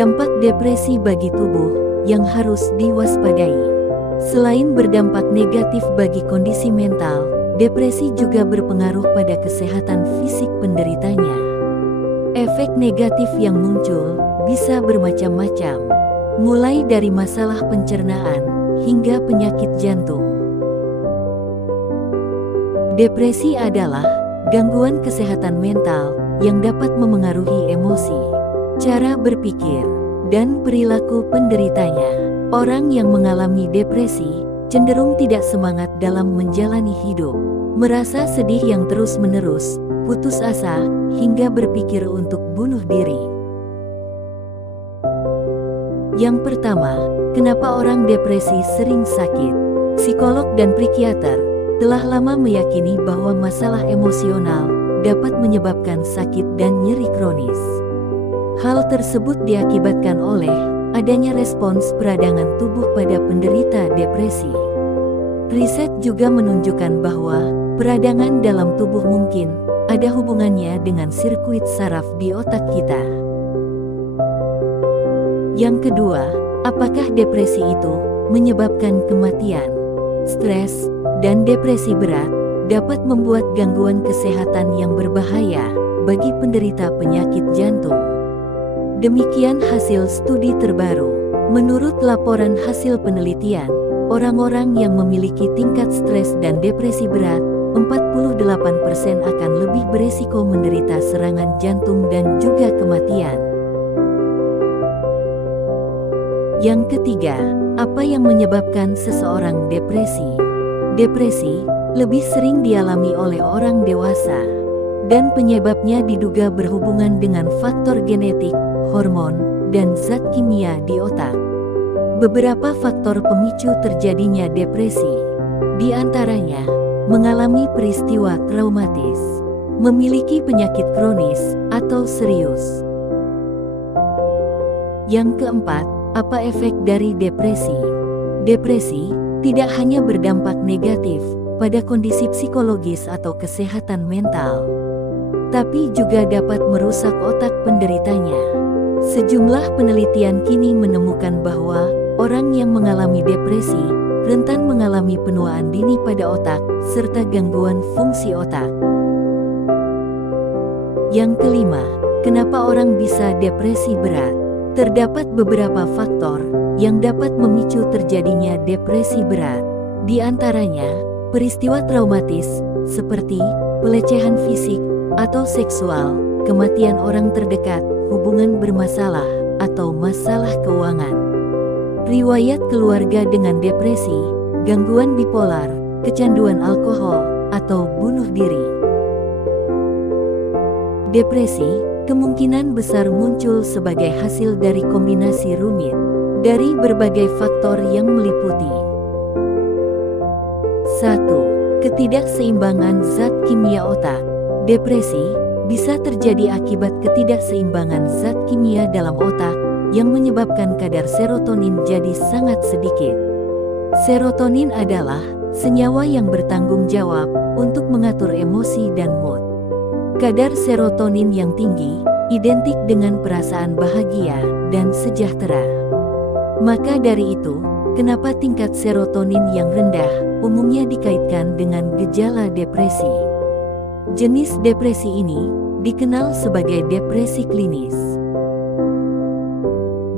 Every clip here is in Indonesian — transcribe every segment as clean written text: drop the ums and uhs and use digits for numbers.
Dampak depresi bagi tubuh yang harus diwaspadai. Selain berdampak negatif bagi kondisi mental, depresi juga berpengaruh pada kesehatan fisik penderitanya. Efek negatif yang muncul bisa bermacam-macam, mulai dari masalah pencernaan hingga penyakit jantung. Depresi adalah gangguan kesehatan mental yang dapat memengaruhi emosi, cara berpikir, dan perilaku penderitanya. Orang yang mengalami depresi cenderung tidak semangat dalam menjalani hidup, merasa sedih yang terus-menerus, putus asa, hingga berpikir untuk bunuh diri. Yang pertama, kenapa orang depresi sering sakit? Psikolog dan psikiater telah lama meyakini bahwa masalah emosional dapat menyebabkan sakit dan nyeri kronis. Hal tersebut diakibatkan oleh adanya respons peradangan tubuh pada penderita depresi. Riset juga menunjukkan bahwa peradangan dalam tubuh mungkin ada hubungannya dengan sirkuit saraf di otak kita. Yang kedua, apakah depresi itu menyebabkan kematian? Stres dan depresi berat dapat membuat gangguan kesehatan yang berbahaya bagi penderita penyakit jantung. Demikian hasil studi terbaru. Menurut laporan hasil penelitian, orang-orang yang memiliki tingkat stres dan depresi berat, 48% akan lebih beresiko menderita serangan jantung dan juga kematian. Yang ketiga, apa yang menyebabkan seseorang depresi? Depresi lebih sering dialami oleh orang dewasa, dan penyebabnya diduga berhubungan dengan faktor genetik, hormon, dan zat kimia di otak. Beberapa faktor pemicu terjadinya depresi, di antaranya mengalami peristiwa traumatis, memiliki penyakit kronis atau serius. Yang keempat, apa efek dari depresi? Depresi tidak hanya berdampak negatif pada kondisi psikologis atau kesehatan mental, tapi juga dapat merusak otak penderitanya. Sejumlah penelitian kini menemukan bahwa orang yang mengalami depresi rentan mengalami penuaan dini pada otak serta gangguan fungsi otak. Yang kelima, kenapa orang bisa depresi berat? Terdapat beberapa faktor yang dapat memicu terjadinya depresi berat. Di antaranya, peristiwa traumatis seperti pelecehan fisik atau seksual, kematian orang terdekat, hubungan bermasalah, atau masalah keuangan. Riwayat keluarga dengan depresi, gangguan bipolar, kecanduan alkohol, atau bunuh diri. Depresi kemungkinan besar muncul sebagai hasil dari kombinasi rumit dari berbagai faktor yang meliputi 1. Ketidakseimbangan zat kimia otak. Depresi bisa terjadi akibat ketidakseimbangan zat kimia dalam otak yang menyebabkan kadar serotonin jadi sangat sedikit. Serotonin adalah senyawa yang bertanggung jawab untuk mengatur emosi dan mood. Kadar serotonin yang tinggi identik dengan perasaan bahagia dan sejahtera. Maka dari itu, kenapa tingkat serotonin yang rendah umumnya dikaitkan dengan gejala depresi. Jenis depresi ini dikenal sebagai depresi klinis.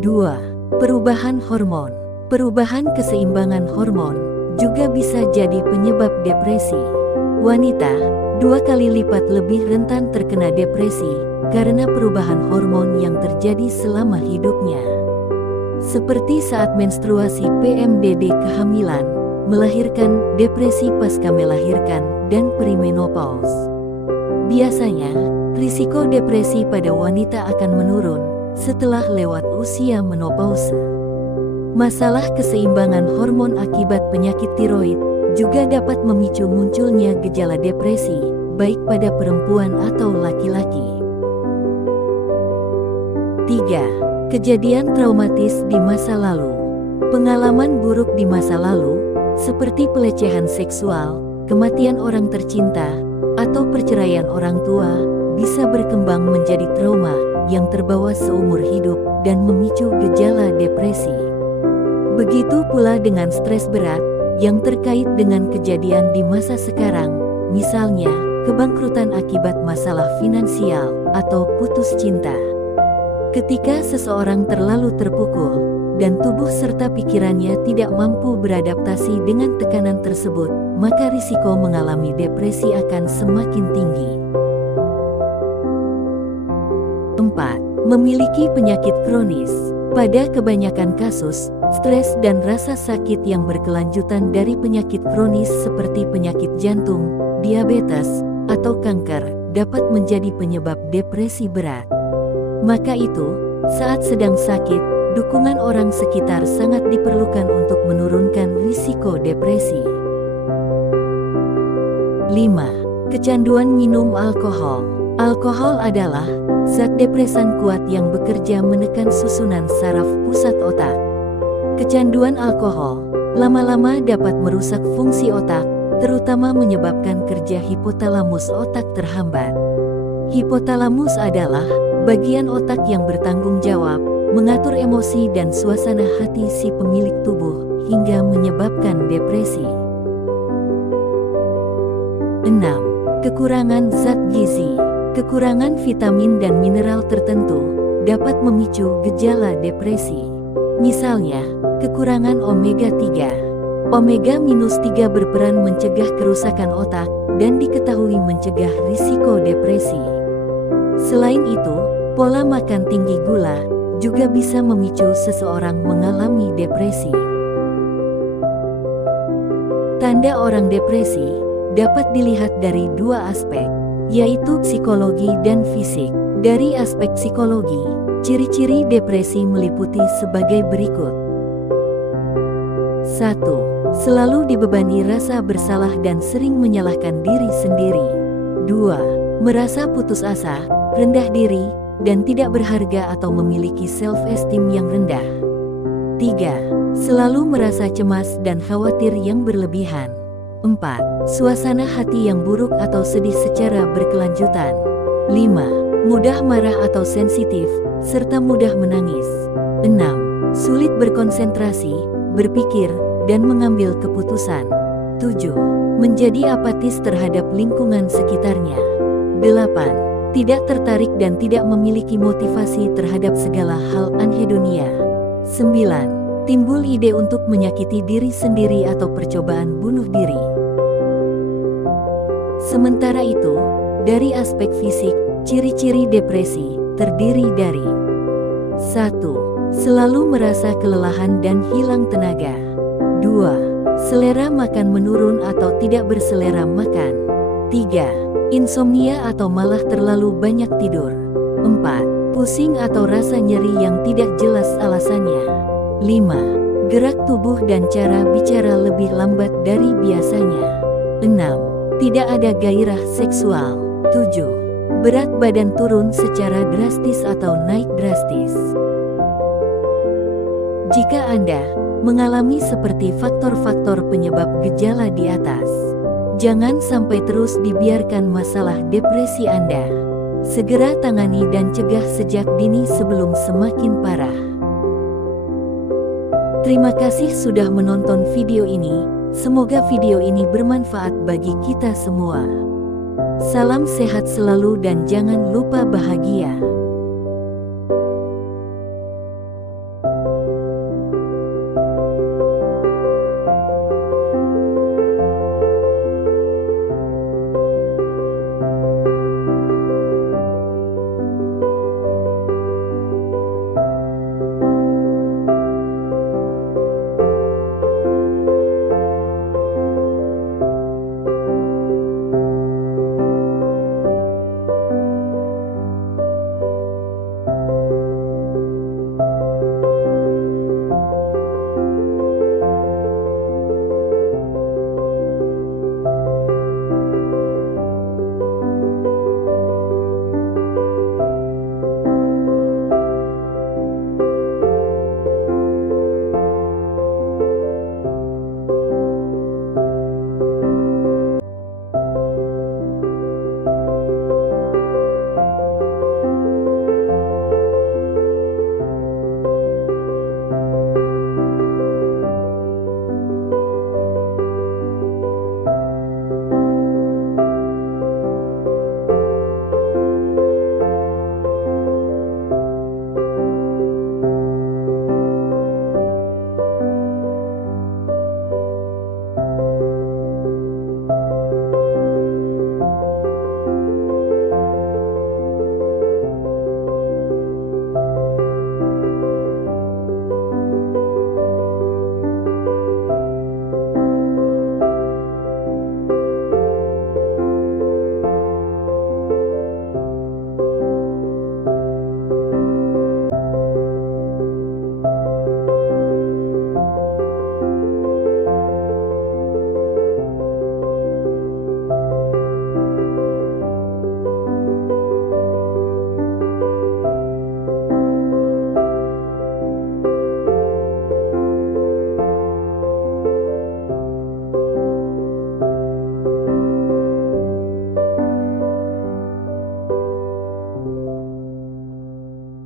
2. Perubahan hormon. Perubahan keseimbangan hormon juga bisa jadi penyebab depresi. Wanita 2 kali lipat lebih rentan terkena depresi karena perubahan hormon yang terjadi selama hidupnya. Seperti saat menstruasi, PMDD, kehamilan, melahirkan, depresi pasca melahirkan, dan perimenopause. Biasanya, risiko depresi pada wanita akan menurun setelah lewat usia menopause. Masalah keseimbangan hormon akibat penyakit tiroid juga dapat memicu munculnya gejala depresi, baik pada perempuan atau laki-laki. 3. Kejadian traumatis di masa lalu. Pengalaman buruk di masa lalu, seperti pelecehan seksual, kematian orang tercinta, atau perceraian orang tua, bisa berkembang menjadi trauma yang terbawa seumur hidup dan memicu gejala depresi. Begitu pula dengan stres berat yang terkait dengan kejadian di masa sekarang, misalnya kebangkrutan akibat masalah finansial atau putus cinta. Ketika seseorang terlalu terpukul dan tubuh serta pikirannya tidak mampu beradaptasi dengan tekanan tersebut, maka risiko mengalami depresi akan semakin tinggi. 4. Memiliki penyakit kronis. Pada kebanyakan kasus, stres dan rasa sakit yang berkelanjutan dari penyakit kronis seperti penyakit jantung, diabetes, atau kanker dapat menjadi penyebab depresi berat. Maka itu, saat sedang sakit, dukungan orang sekitar sangat diperlukan untuk menurunkan risiko depresi. 5. Kecanduan minum alkohol. Alkohol adalah zat depresan kuat yang bekerja menekan susunan saraf pusat otak. Kecanduan alkohol lama-lama dapat merusak fungsi otak, terutama menyebabkan kerja hipotalamus otak terhambat. Hipotalamus adalah bagian otak yang bertanggung jawab mengatur emosi dan suasana hati si pemilik tubuh hingga menyebabkan depresi. 6. Kekurangan zat gizi. Kekurangan vitamin dan mineral tertentu dapat memicu gejala depresi. Misalnya, kekurangan omega 3. Omega-3 berperan mencegah kerusakan otak dan diketahui mencegah risiko depresi. Selain itu, pola makan tinggi gula juga bisa memicu seseorang mengalami depresi. Tanda orang depresi dapat dilihat dari dua aspek, yaitu psikologi dan fisik. Dari aspek psikologi, ciri-ciri depresi meliputi sebagai berikut. 1. Selalu dibebani rasa bersalah dan sering menyalahkan diri sendiri. 2. Merasa putus asa, rendah diri, dan tidak berharga atau memiliki self-esteem yang rendah. 3. Selalu merasa cemas dan khawatir yang berlebihan. 4. Suasana hati yang buruk atau sedih secara berkelanjutan. 5. Mudah marah atau sensitif, serta mudah menangis. 6. Sulit berkonsentrasi, berpikir, dan mengambil keputusan. 7. Menjadi apatis terhadap lingkungan sekitarnya. 8. Tidak tertarik dan tidak memiliki motivasi terhadap segala hal anhedonia. 9. Timbul ide untuk menyakiti diri sendiri atau percobaan bunuh diri. Sementara itu, dari aspek fisik, ciri-ciri depresi terdiri dari 1. Selalu merasa kelelahan dan hilang tenaga. 2. Selera makan menurun atau tidak berselera makan. 3. Insomnia atau malah terlalu banyak tidur. 4. Pusing atau rasa nyeri yang tidak jelas alasannya. 5. Gerak tubuh dan cara bicara lebih lambat dari biasanya. 6. Tidak ada gairah seksual. 7. Berat badan turun secara drastis atau naik drastis. Jika Anda mengalami seperti faktor-faktor penyebab gejala di atas, jangan sampai terus dibiarkan masalah depresi Anda. Segera tangani dan cegah sejak dini sebelum semakin parah. Terima kasih sudah menonton video ini, semoga video ini bermanfaat bagi kita semua. Salam sehat selalu dan jangan lupa bahagia.